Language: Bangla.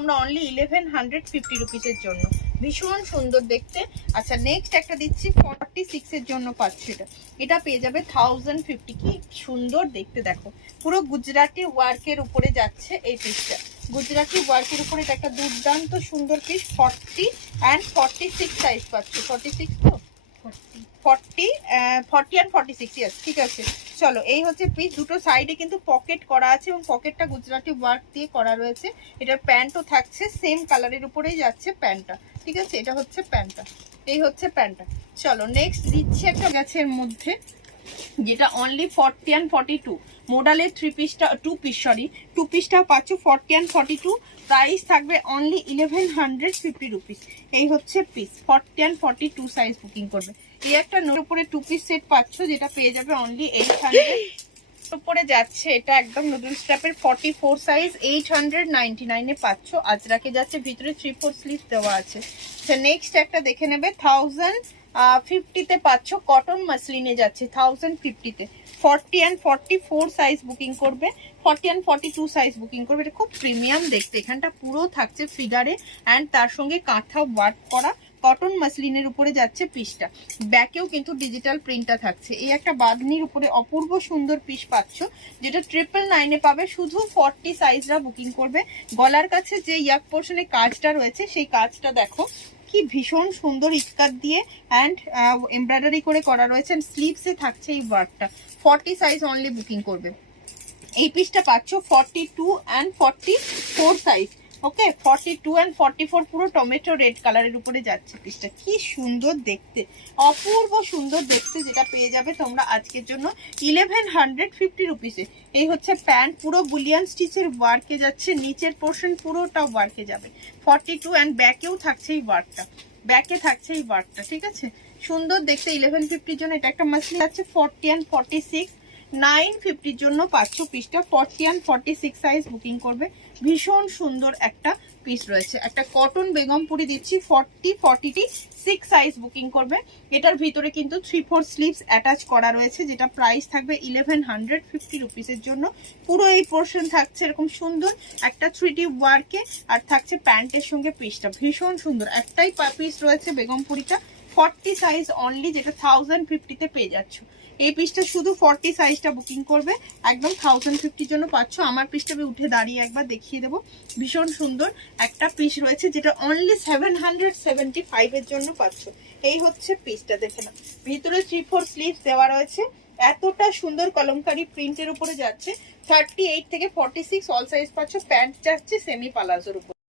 তোমরা অনলি 1150 রুপিসের জন্য। ভীষণ সুন্দর দেখতে। আচ্ছা নেক্সট একটা দিচ্ছি 46 এর জন্য পাচ্ছি। এটা পেয়ে যাবে 1050। কি সুন্দর দেখতে দেখো, পুরো গুজরাটি ওয়ার্কের উপরে যাচ্ছে এই পিসটা। গুজরাটি ওয়ার্কের উপরে এটা একটা দুর্দান্ত সুন্দর পিস। 40 অ্যান্ড 46 সাইজ পাচ্ছ। 46 তো 40 অ্যান্ড 46, ইয়েস ঠিক আছে। চলো এই হচ্ছে পিস। দুটো সাইডে কিন্তু পকেট করা আছে এবং পকেটটা গুজরাটি ওয়ার্ক দিয়ে করা রয়েছে। এটার প্যান্টও থাকছে সেম কালারের উপরেই যাচ্ছে প্যান্টটা, ঠিক আছে। এটা হচ্ছে প্যান্টটা, এই হচ্ছে প্যান্টটা। চলো নেক্সট দিচ্ছি একটা গাছের মধ্যে, যেটা অনলি 40 অ্যান্ড 42 মডেলের 3 পিসটা 2 পিস সরি 2 পিসটা পাচ্ছ 40 অ্যান্ড 42। প্রাইস থাকবে অনলি 1150 রুপিস। এই হচ্ছে পিস 40 অ্যান্ড 42 সাইজ বুকিং করবে। এই একটা নোটের উপরে 2 পিস সেট পাচ্ছ, যেটা পেয়ে যাবে অনলি 800 উপরে যাচ্ছে। এটা একদম নুডলস টাইপের 44 সাইজ 899 এ পাচ্ছ। আজরাকে যাচ্ছে, ভিতরে 3/4 স্লিভ দেওয়া আছে। নেক্সট একটা দেখে নেবে 1050 তে পাচ্ছ, কটন মাসলিনে যাচ্ছে 1050 তে। 40 অ্যান্ড 44 সাইজ বুকিং করবে, 40 অ্যান্ড 42 সাইজ বুকিং করবে। এটা খুব প্রিমিয়াম দেখতে, এখানটা পুরো থাকছে ফিগারে অ্যান্ড তার সঙ্গে কাঁথা ওয়ার্ক করা কটন মাসলিনের উপরে যাচ্ছে পিসটা। ব্যাকেও কিন্তু ডিজিটাল প্রিন্টটা থাকছে। এই একটা বাঁধনির উপরে অপূর্ব সুন্দর পিস পাচ্ছ, যেটা 999 এ পাবে। শুধু 40 সাইজরা বুকিং করবে। গলার কাছে যে ইয়াক পোর্শনে কাজটা রয়েছে সেই কাজটা দেখো কি ভীষণ সুন্দর ইস্কাত দিয়ে অ্যান্ড এমব্রয়ডারি করে করা রয়েছে। স্লিভসে থাকছে এই ওয়ার্কটা। 40 সাইজ অনলি বুকিং করবে। এই পিসটা পাচ্ছ 42 অ্যান্ড 44 সাইজ। ওকে 42 অ্যান্ড 44 পুরো টমেটো রেড কালারের উপরে যাচ্ছে পিসটা। কি সুন্দর দেখতে, অপূর্ব সুন্দর দেখতে, যেটা পেয়ে যাবে তোমরা আজকের জন্য 1150 রুপিসে। এই হচ্ছে প্যান্ট, পুরো বুলিয়ান স্টিচের ওয়ার্কে যাচ্ছে, নিচের পোর্শন পুরোটা ওয়ার্কে যাবে। 42 অ্যান্ড ব্যাকেও থাকছে এই ওয়ার্কটা, ব্যাকে থাকছে এই ওয়ার্কটা, ঠিক আছে। সুন্দর দেখতে 1150 জন্য। এটা একটা মাসলিন আছে 40 অ্যান্ড 46 950 জন্য পাচ্ছ পিসটা। 40 অ্যান্ড 46 সাইজ বুকিং করবে। ভীষণ সুন্দর একটা পিস রয়েছে। একটা কটন বেগমপুরি দিচ্ছি 46 সাইজ বুকিং করবে। এটার ভিতরে কিন্তু 3/4 স্লিভস অ্যাটাচ করা রয়েছে, যেটা প্রাইস থাকবে 1150 রুপিসের জন্য। পুরো এই পোর্শন থাকছে এরকম সুন্দর একটা 3D ওয়ার্কে, আর থাকছে প্যান্টের সঙ্গে পিসটা। ভীষণ সুন্দর একটাই পিস রয়েছে বেগমপুরিটা, 40 সাইজ অনলি, যেটা 1050 তে পেয়ে যাচ্ছ। এই পিসটা শুধু 40 সাইজটা বুকিং করবে, একদম 1050 জন্য পাচ্ছ। আমার পিসটা আমি উঠে দাঁড়িয়ে একবার দেখিয়ে দেবো। ভীষণ সুন্দর একটা পিস রয়েছে, যেটা অনলি 775 এর জন্য পাচ্ছ। এই হচ্ছে পিসটা, দেখে না ভিতরে 3/4 স্লিভ দেওয়া রয়েছে। এতটা সুন্দর কলমকারি প্রিন্টের উপরে যাচ্ছে। 38 থেকে 46 অল সাইজ পাচ্ছ। প্যান্ট যাচ্ছে সেমি পালাজোর উপর।